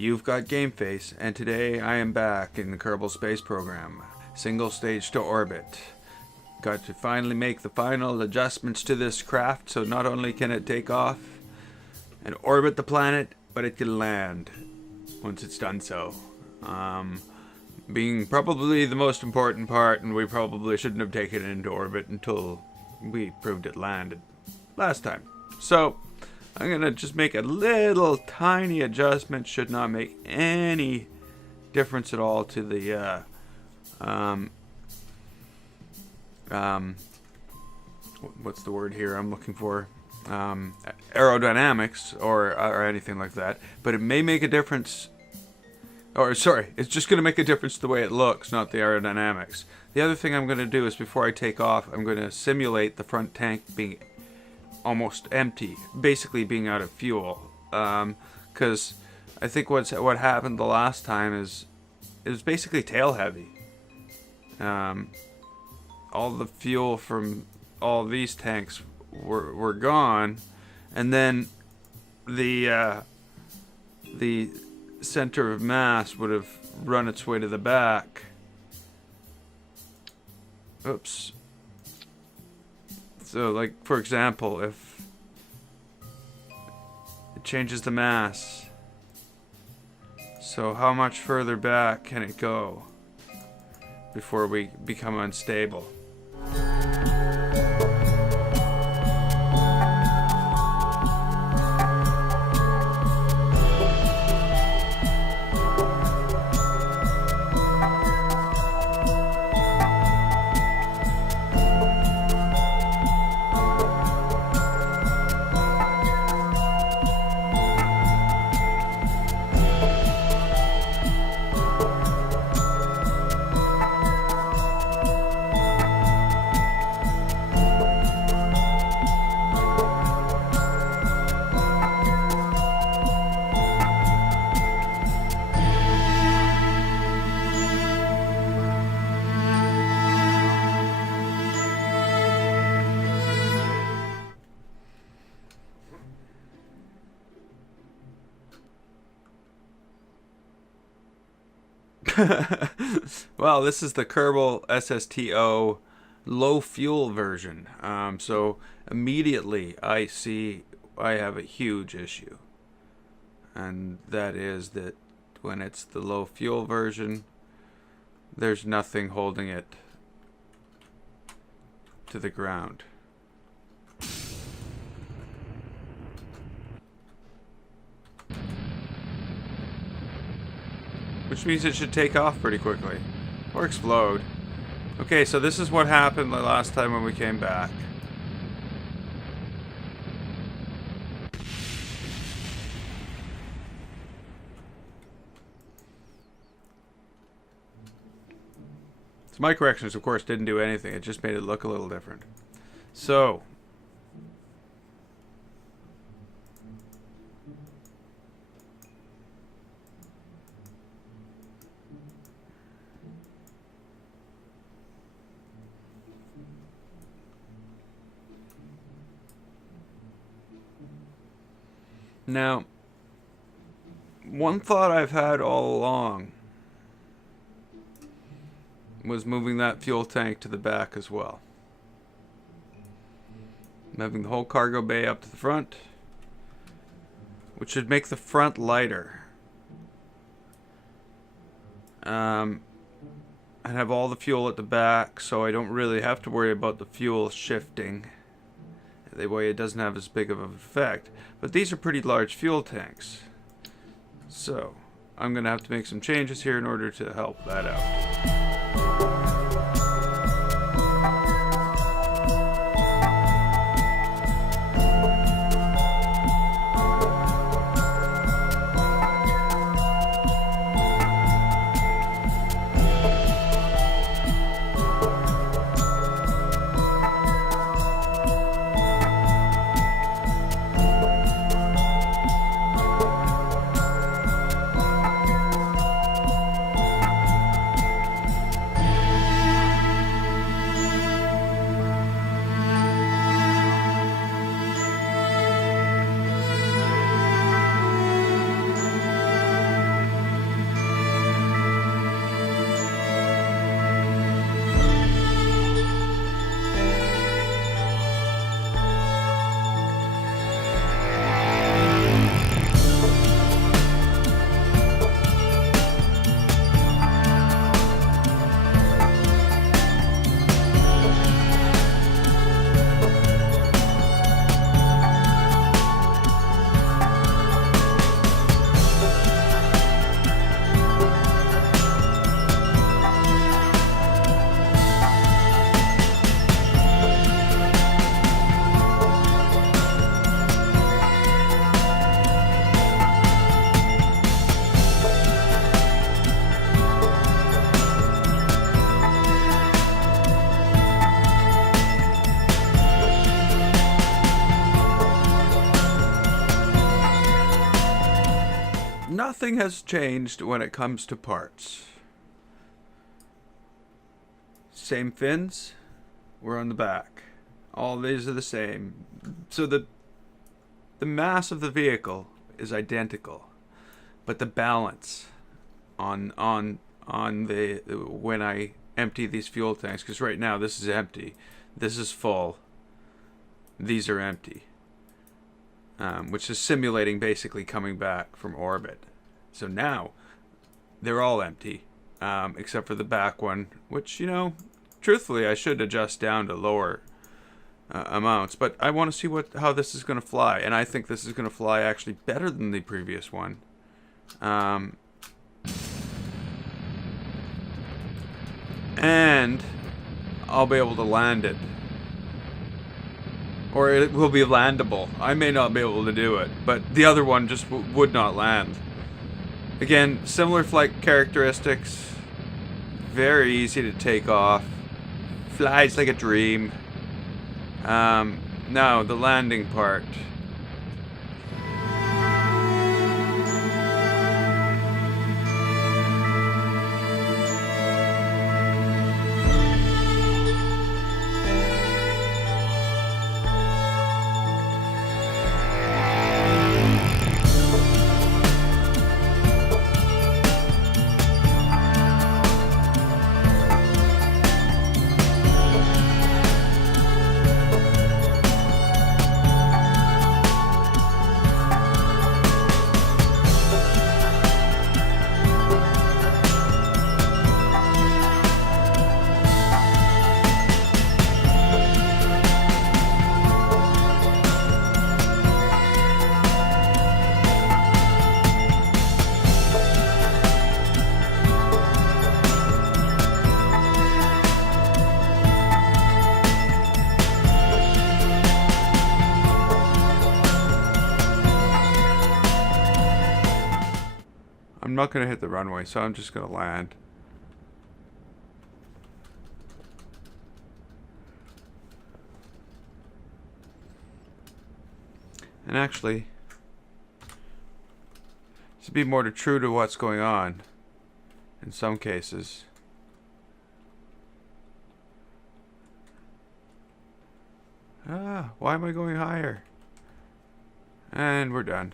You've got Game Face, and today I am back in the Kerbal Space Program. Single stage to orbit. Got to finally make the final adjustments to this craft, so not only can it take off and orbit the planet, but it can land once it's done so. Being probably the most important part, and we probably shouldn't have taken it into orbit until we proved it landed last time. So I'm gonna just make a little tiny adjustment, should not make any difference at all to the what's the word here I'm looking for? Aerodynamics or anything like that, but it may make a difference. Or sorry, it's just going to make a difference the way it looks, not the aerodynamics. The other thing I'm going to do is before I take off, I'm going to simulate the front tank being almost empty, basically being out of fuel. Because I think what happened the last time is it was basically tail heavy. All the fuel from all these tanks were gone, and then the center of mass would have run its way to the back. Oops. So, like, for example, if it changes the mass, so how much further back can it go before we become unstable? Well, this is the Kerbal SSTO low fuel version. So immediately I see I have a huge issue. And that is that when it's the low fuel version, there's nothing holding it to the ground. Which means it should take off pretty quickly. Or explode. Okay, so this is what happened the last time when we came back. So my corrections, of course, didn't do anything. It just made it look a little different. So now, one thought I've had all along was moving that fuel tank to the back as well. Moving the whole cargo bay up to the front, which should make the front lighter. And have all the fuel at the back, so I don't really have to worry about the fuel shifting. That way it doesn't have as big of an effect. But these are pretty large fuel tanks. So I'm going to have to make some changes here in order to help that out. nothing has changed when it comes to parts. Same fins. We're on the back. All these are the same. So the mass of the vehicle is identical, but the balance on the when I empty these fuel tanks, because right now this is empty, this is full, these are empty, which is simulating basically coming back from orbit. So now they're all empty, except for the back one, which, you know, truthfully I should adjust down to lower amounts, but I want to see how this is going to fly, and I think this is going to fly actually better than the previous one. And I'll be able to land it, or it will be landable. I may not be able to do it, but the other one just would not land. Again, similar flight characteristics, very easy to take off, flies like a dream. Now the landing part. I'm not going to hit the runway, so I'm just going to land. And actually, to be more true to what's going on, in some cases, why am I going higher? And we're done.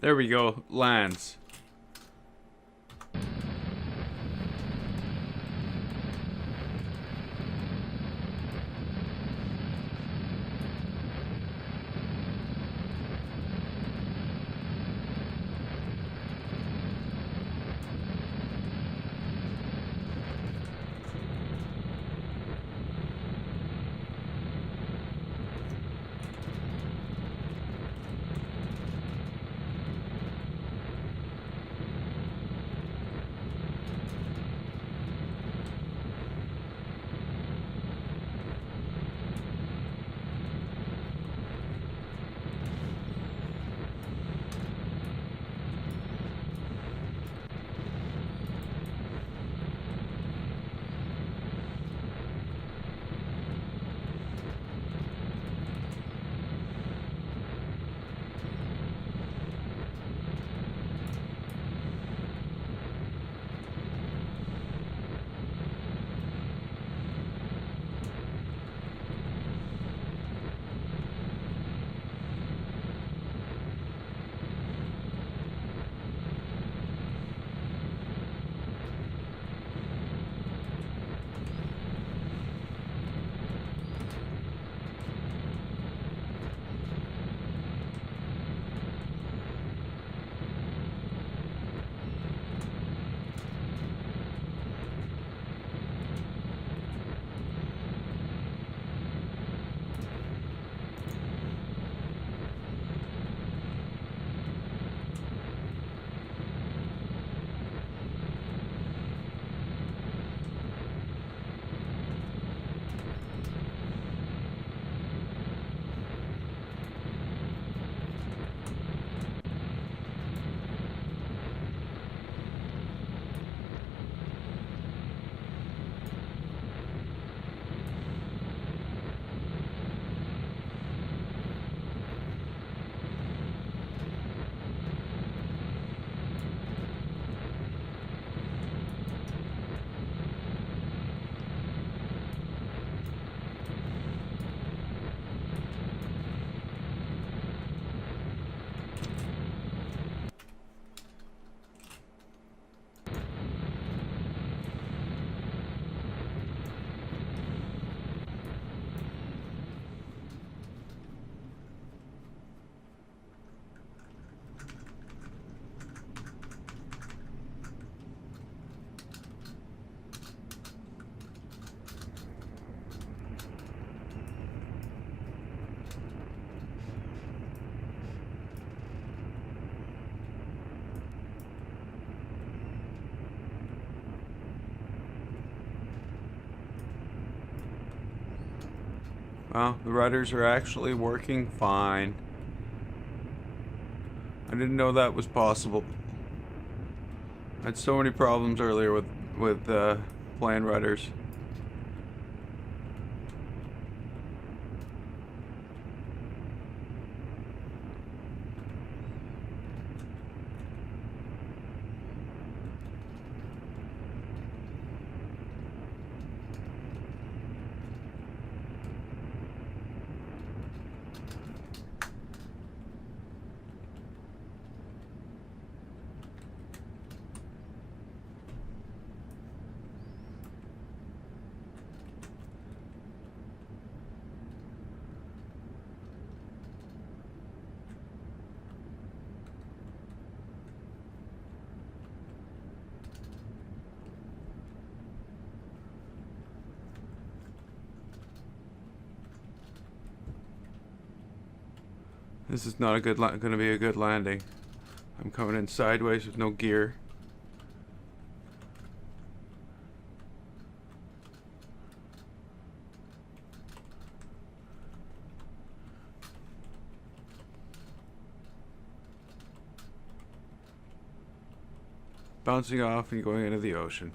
There we go, lands. Well, the rudders are actually working fine. I didn't know that was possible. I had so many problems earlier with plane rudders. This is not going to be a good landing. I'm coming in sideways with no gear. Bouncing off and going into the ocean.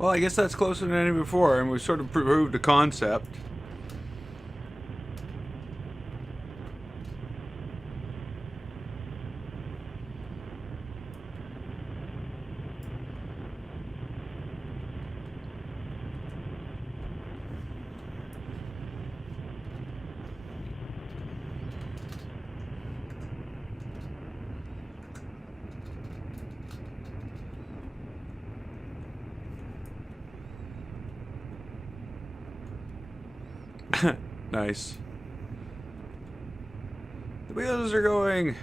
Well, I guess that's closer than any before, and we've sort of proved a concept. Nice. The wheels are going.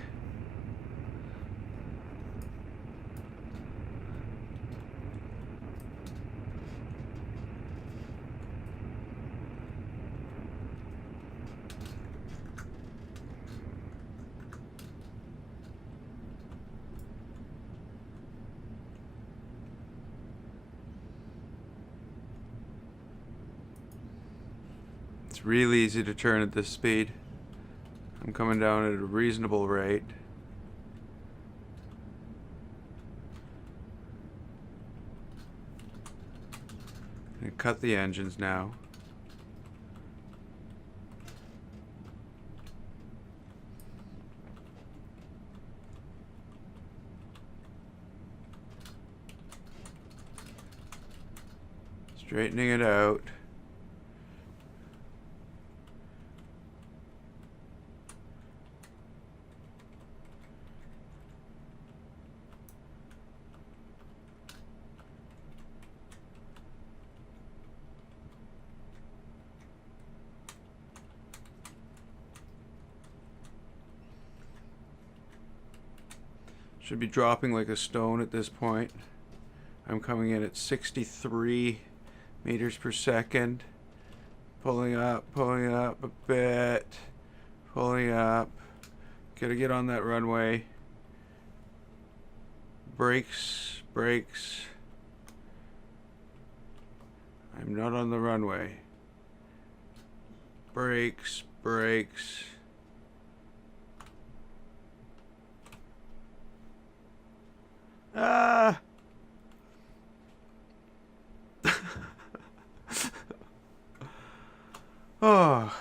It's really easy to turn at this speed. I'm coming down at a reasonable rate. I'm gonna cut the engines now. Straightening it out. Should be dropping like a stone at this point. I'm coming in at 63 meters per second. Pulling up a bit. Pulling up. Gotta get on that runway. Brakes, brakes. I'm not on the runway. Brakes, brakes. Ah! Oh.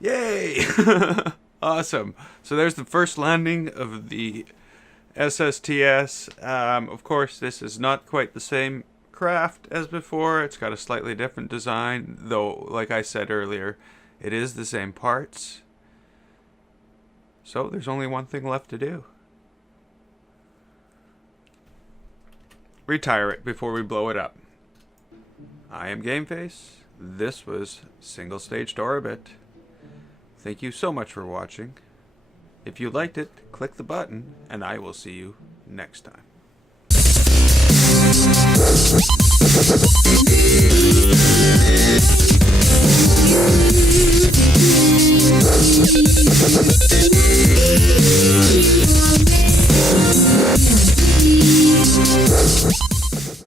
Yay! Awesome. So there's the first landing of the SSTS. Of course, this is not quite the same craft as before. It's got a slightly different design, though, like I said earlier, it is the same parts. So there's only one thing left to do. Retire it before we blow it up. I am Gameface. This was Single Stage to Orbit. Thank you so much for watching. If you liked it, click the button, and I will see you next time.